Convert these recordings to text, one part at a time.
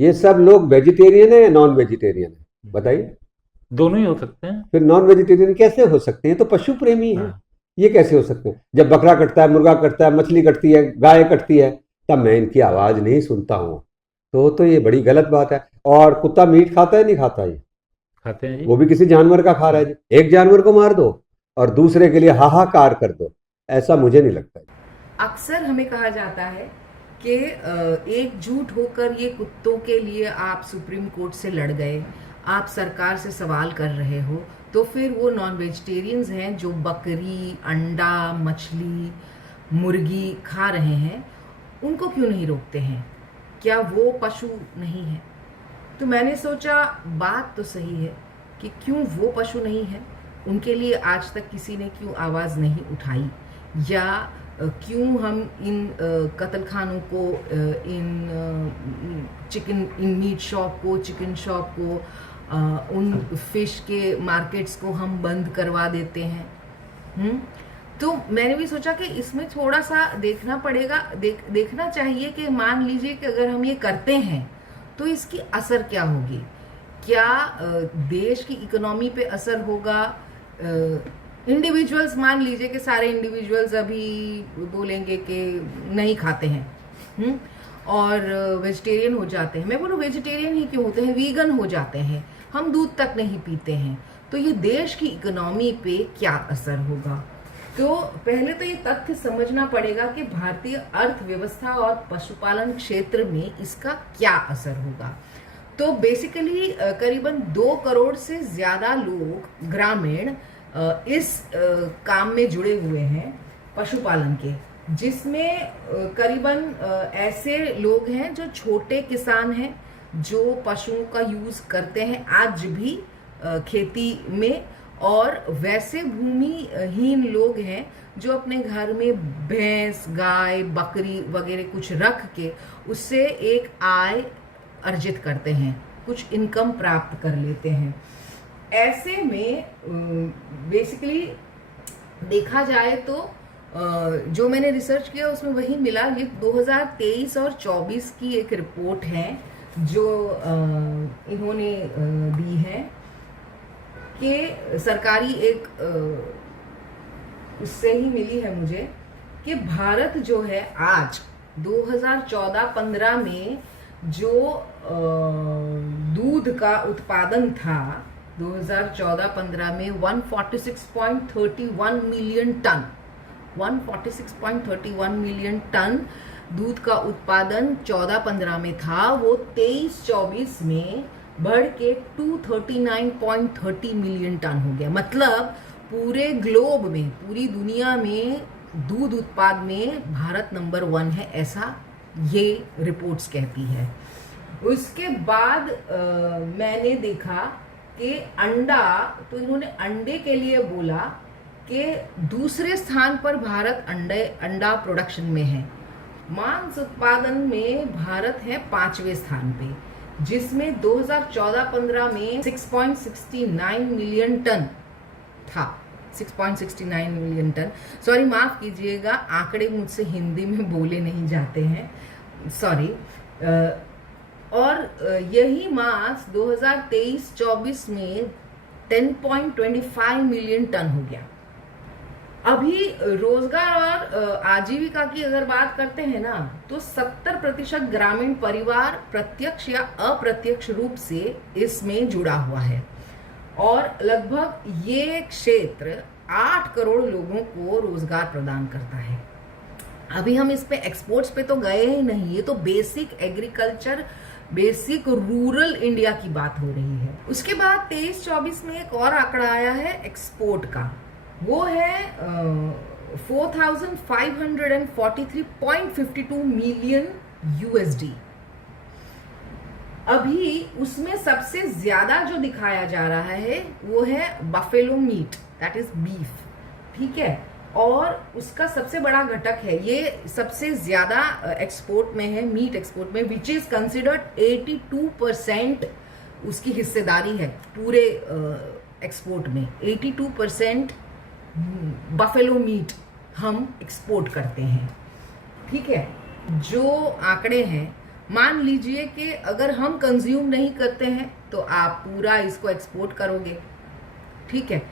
ये सब लोग वेजिटेरियन है या नॉन वेजिटेरियन है, बताइए। दोनों ही हो सकते हैं। फिर नॉन वेजिटेरियन कैसे हो सकते हैं? तो पशु प्रेमी है। हाँ। ये कैसे हो सकते हैं? जब बकरा कटता है, मुर्गा कटता है, मछली कटती है, गाय कटती है, तब मैं इनकी आवाज नहीं सुनता हूँ। तो ये बड़ी गलत बात है। और कुत्ता मीट खाता है नहीं खाता? ये खाते हैं जी। वो भी किसी जानवर का खा रहा है। एक जानवर को मार दो और दूसरे के लिए हाहाकार कर दो, ऐसा मुझे नहीं लगता। अक्सर हमें कहा जाता है कि एकजुट होकर ये कुत्तों के लिए आप सुप्रीम कोर्ट से लड़ गए, आप सरकार से सवाल कर रहे हो, तो फिर वो नॉन वेजिटेरियंस हैं जो बकरी, अंडा, मछली, मुर्गी खा रहे हैं, उनको क्यों नहीं रोकते हैं? क्या वो पशु नहीं है? तो मैंने सोचा बात तो सही है कि क्यों वो पशु नहीं है, उनके लिए आज तक किसी ने क्यों आवाज़ नहीं उठाई, या क्यों हम इन कत्ल खानों को, इन चिकन, इन मीट शॉप को, चिकन शॉप को, उन फिश के मार्केट्स को हम बंद करवा देते हैं। तो मैंने भी सोचा कि इसमें थोड़ा सा देखना पड़ेगा, देखना चाहिए कि मान लीजिए कि अगर हम ये करते हैं तो इसकी असर क्या होगी। क्या देश की इकोनॉमी पे असर होगा? इंडिविजुअल्स, मान लीजिए कि सारे इंडिविजुअल्स अभी बोलेंगे कि नहीं खाते हैं, और वेजिटेरियन हो जाते हैं। मैं बोलूँ वेजिटेरियन ही क्यों होते हैं, वीगन हो जाते हैं, हम दूध तक नहीं पीते हैं, तो ये देश की इकोनॉमी पे क्या असर होगा? तो पहले तो ये तथ्य समझना पड़ेगा कि भारतीय अर्थव्यवस्था और पशुपालन क्षेत्र में इसका क्या असर होगा। तो बेसिकली करीबन 2 करोड़ से ज्यादा लोग ग्रामीण इस काम में जुड़े हुए हैं पशुपालन के, जिसमें करीबन ऐसे लोग हैं जो छोटे किसान हैं, जो पशुओं का यूज करते हैं आज भी खेती में, और वैसे भूमिहीन लोग हैं जो अपने घर में भैंस, गाय, बकरी वगैरह कुछ रख के उससे एक आय अर्जित करते हैं, कुछ इनकम प्राप्त कर लेते हैं। ऐसे में बेसिकली देखा जाए तो जो मैंने रिसर्च किया उसमें वही मिला। ये 2023 और 24 की एक रिपोर्ट है जो इन्होंने दी है कि सरकारी एक उससे ही मिली है मुझे, कि भारत जो है आज 2014-15 में जो दूध का उत्पादन था, 2014-15 में 146.31 मिलियन टन, 146.31 मिलियन टन दूध का उत्पादन 14-15 में था। वो 23-24 में बढ़ के 239.30 मिलियन टन हो गया। मतलब पूरे ग्लोब में, पूरी दुनिया में दूध उत्पाद में भारत नंबर 1 है, ऐसा ये रिपोर्ट्स कहती है। उसके बाद मैंने देखा कि अंडा, तो इन्होंने अंडे के लिए बोला कि दूसरे स्थान पर भारत अंडा प्रोडक्शन में है। मांस उत्पादन में भारत है 5वें स्थान पे, जिसमें 2014-15 में 6.69 मिलियन टन था। 6.69 मिलियन टन, सॉरी माफ कीजिएगा, आंकड़े मुझसे हिंदी में बोले नहीं जाते हैं, सॉरी। और यही मांस 2023-24 में 10.25 मिलियन टन हो गया। अभी रोजगार और आजीविका की अगर बात करते हैं ना, तो 70% ग्रामीण परिवार प्रत्यक्ष या अप्रत्यक्ष रूप से इसमें जुड़ा हुआ है, और लगभग ये क्षेत्र 8 करोड़ लोगों को रोजगार प्रदान करता है। अभी हम इस पे एक्सपोर्ट्स पे तो गए ही नहीं, ये तो basic agriculture, basic rural India की बात हो रही है। उसके बाद 23-24 में एक और आंकड़ा आया है एक्सपोर्ट का, वो है 4543.52 मिलियन यूएसडी। अभी उसमें सबसे ज्यादा जो दिखाया जा रहा है वो है buffalo meet, that is beef, ठीक है, और उसका सबसे बड़ा घटक है, ये सबसे ज्यादा एक्सपोर्ट में है, मीट एक्सपोर्ट में, विच इज कंसिडर्ड 82% उसकी हिस्सेदारी है पूरे एक्सपोर्ट में। 82% बफेलो मीट हम एक्सपोर्ट करते हैं, ठीक है। जो आंकड़े हैं मान लीजिए कि अगर हम कंज्यूम नहीं करते हैं तो आप पूरा इसको एक्सपोर्ट करोगे, ठीक है,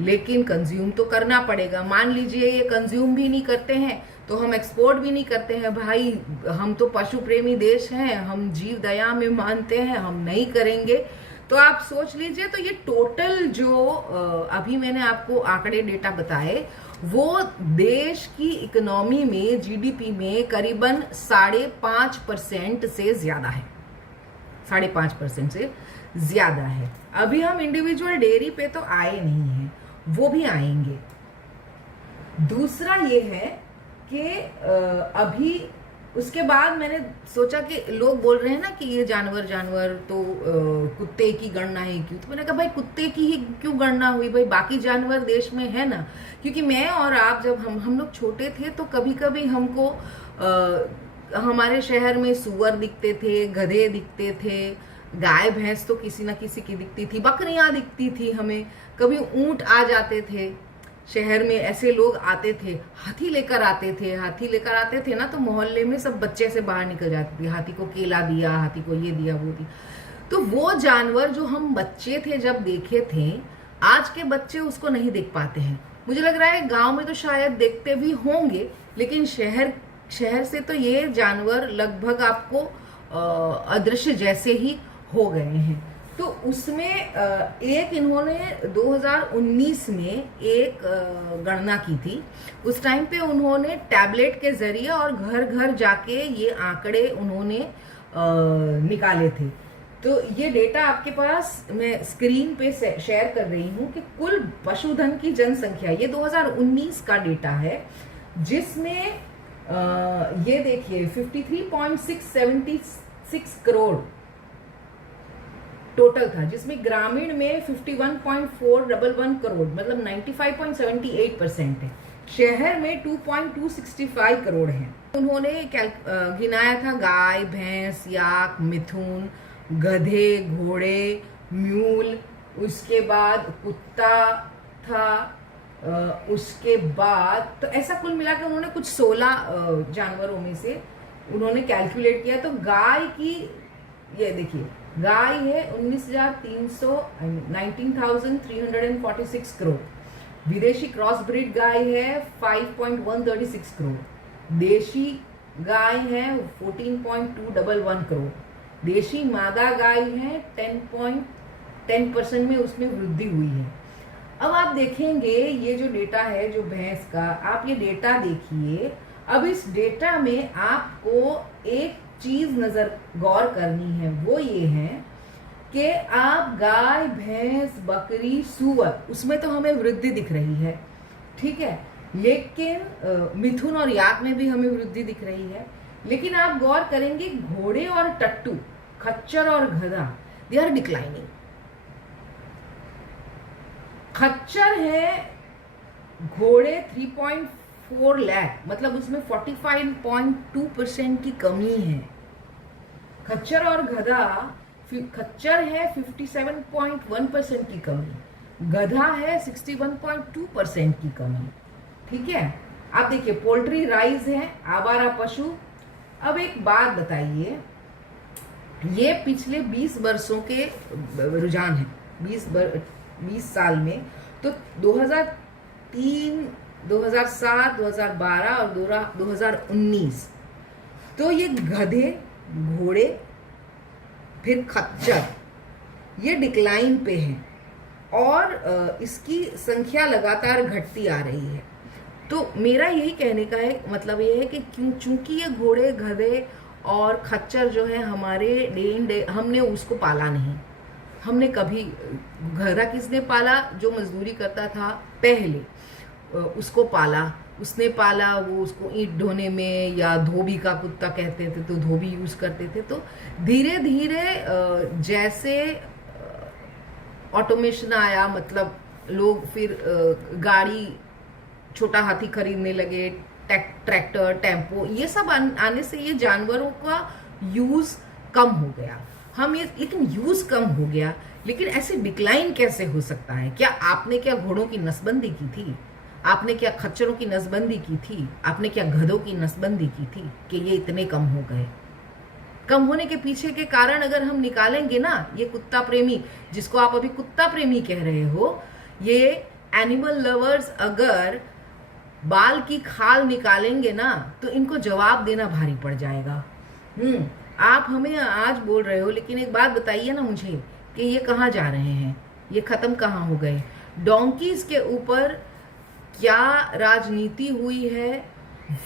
लेकिन कंज्यूम तो करना पड़ेगा। मान लीजिए ये कंज्यूम भी नहीं करते हैं तो हम एक्सपोर्ट भी नहीं करते हैं। भाई हम तो पशु प्रेमी देश हैं, हम जीव दया में मानते हैं, हम नहीं करेंगे। तो आप सोच लीजिए, तो ये टोटल जो अभी मैंने आपको आंकड़े डेटा बताए वो देश की इकोनॉमी में, जीडीपी में करीबन 5.5% से ज्यादा है, 5.5% से ज्यादा है। अभी हम इंडिविजुअल डेयरी पे तो आए नहीं हैं, वो भी आएंगे। दूसरा ये है कि अभी उसके बाद मैंने सोचा कि लोग बोल रहे हैं ना कि ये जानवर तो कुत्ते की गणना है क्यों, तो मैंने कहा भाई कुत्ते की ही क्यों गणना हुई, भाई बाकी जानवर देश में है ना। क्योंकि मैं और आप जब हम लोग छोटे थे तो कभी कभी हमको हमारे शहर में सुअर दिखते थे, गधे दिखते थे, गाय भैंस तो किसी ना किसी की दिखती थी, बकरियां दिखती थी हमें, कभी ऊंट आ जाते थे शहर में, ऐसे लोग आते थे, हाथी लेकर आते थे ना, तो मोहल्ले में सब बच्चे से बाहर निकल जाते थे, हाथी को केला दिया, हाथी को ये दिया वो दिया। तो वो जानवर जो हम बच्चे थे जब देखे थे, आज के बच्चे उसको नहीं देख पाते हैं। मुझे लग रहा है गांव में तो शायद देखते भी होंगे, लेकिन शहर से तो ये जानवर लगभग आपको अदृश्य जैसे ही हो गए हैं। तो उसमें एक इन्होंने 2019 में एक गणना की थी। उस टाइम पे उन्होंने टैबलेट के जरिए और घर घर जाके ये आंकड़े उन्होंने निकाले थे। तो ये डेटा आपके पास मैं स्क्रीन पे शेयर कर रही हूँ कि कुल पशुधन की जनसंख्या, ये 2019 का डेटा है, जिसमें ये देखिए 53.676 करोड़ टोटल था, जिसमें ग्रामीण में 51.411 करोड़ मतलब 95.78% है, शहर में 2.265 करोड़ है। उन्होंने गिनाया था गाय, भैंस, याक, मिथुन, गधे, घोड़े, म्यूल, उसके बाद कुत्ता था, उसके बाद तो ऐसा कुल मिला के उन्होंने कुछ 16 जानवरों में से उन्होंने कैलकुलेट किया। तो गाय की ये देखिए, गाय है 19,346 करोड़, विदेशी क्रॉस ब्रीड गाय है 5.136 करोड़, देशी गाय है 14.211 करोड़, देशी मादा गाय है 10% में उसमें वृद्धि हुई है। अब आप देखेंगे ये जो डेटा है जो भैंस का, आप ये डेटा देखिए। अब इस डेटा में आपको एक चीज गौर करनी है, वो ये है कि आप गाय, भैंस, बकरी, सूअर, उसमें तो हमें वृद्धि दिख रही है, ठीक है, लेकिन मिथुन और याक में भी हमें वृद्धि दिख रही है। लेकिन आप गौर करेंगे घोड़े और टट्टू, खच्चर और गधा, दे आर डिक्लाइनिंग। खच्चर है, घोड़े 3.4 लाख, मतलब उसमें 45.2% की कमी है। खच्चर और गधा, खच्चर है 57.1% की कमी, गधा है 61.2% की कमी, ठीक है। आप देखिए पोल्ट्री राइज है, आवारा पशु। अब एक बात बताइए, ये पिछले 20 वर्षों के रुझान है, 20 साल में, तो 2003, 2007, 2012 और 2019, तो ये गधे, घोड़े, फिर खच्चर, ये डिक्लाइन पे है और इसकी संख्या लगातार घटती आ रही है। तो मेरा यही कहने का है मतलब ये है कि चूंकि ये घोड़े, गधे और खच्चर जो है हमारे डे इन डे, हमने उसको पाला नहीं। हमने कभी, गधा किसने पाला? जो मजदूरी करता था पहले, उसको पाला, उसने पाला, वो उसको ईंट ढोने में, या धोबी का कुत्ता कहते थे तो धोबी यूज करते थे। तो धीरे धीरे जैसे ऑटोमेशन आया, मतलब लोग फिर गाड़ी, छोटा हाथी खरीदने लगे, ट्रैक्टर, टेम्पो, ये सब आने से ये जानवरों का यूज कम हो गया। लेकिन यूज कम हो गया, लेकिन ऐसे डिक्लाइन कैसे हो सकता है? क्या घोड़ों की नसबंदी की थी? आपने क्या खच्चरों की नसबंदी की थी? आपने क्या गधों की नसबंदी की थी कि ये इतने कम हो गए? कम होने के पीछे के कारण अगर हम निकालेंगे ना, ये कुत्ता प्रेमी जिसको आप अभी कुत्ता प्रेमी कह रहे हो, ये एनिमल लवर्स अगर बाल की खाल निकालेंगे ना तो इनको जवाब देना भारी पड़ जाएगा। आप हमें आज बोल रहे हो, लेकिन एक बात बताइए ना मुझे कि ये कहाँ जा रहे हैं, ये खत्म कहाँ हो गए? डोंकीज के ऊपर क्या राजनीति हुई है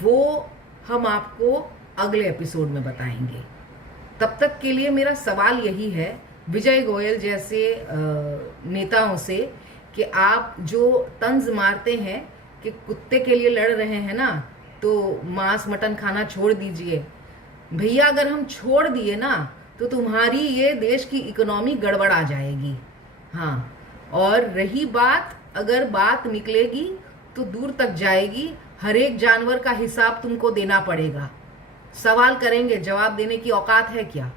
वो हम आपको अगले एपिसोड में बताएंगे। तब तक के लिए मेरा सवाल यही है विजय गोयल जैसे नेताओं से कि आप जो तंज मारते हैं कि कुत्ते के लिए लड़ रहे हैं ना, तो मांस मटन खाना छोड़ दीजिए। भैया अगर हम छोड़ दिए ना तो तुम्हारी ये देश की इकोनॉमी गड़बड़ा जाएगी। हाँ, और रही बात, अगर बात निकलेगी तो दूर तक जाएगी। हर एक जानवर का हिसाब तुमको देना पड़ेगा। सवाल करेंगे, जवाब देने की औकात है क्या?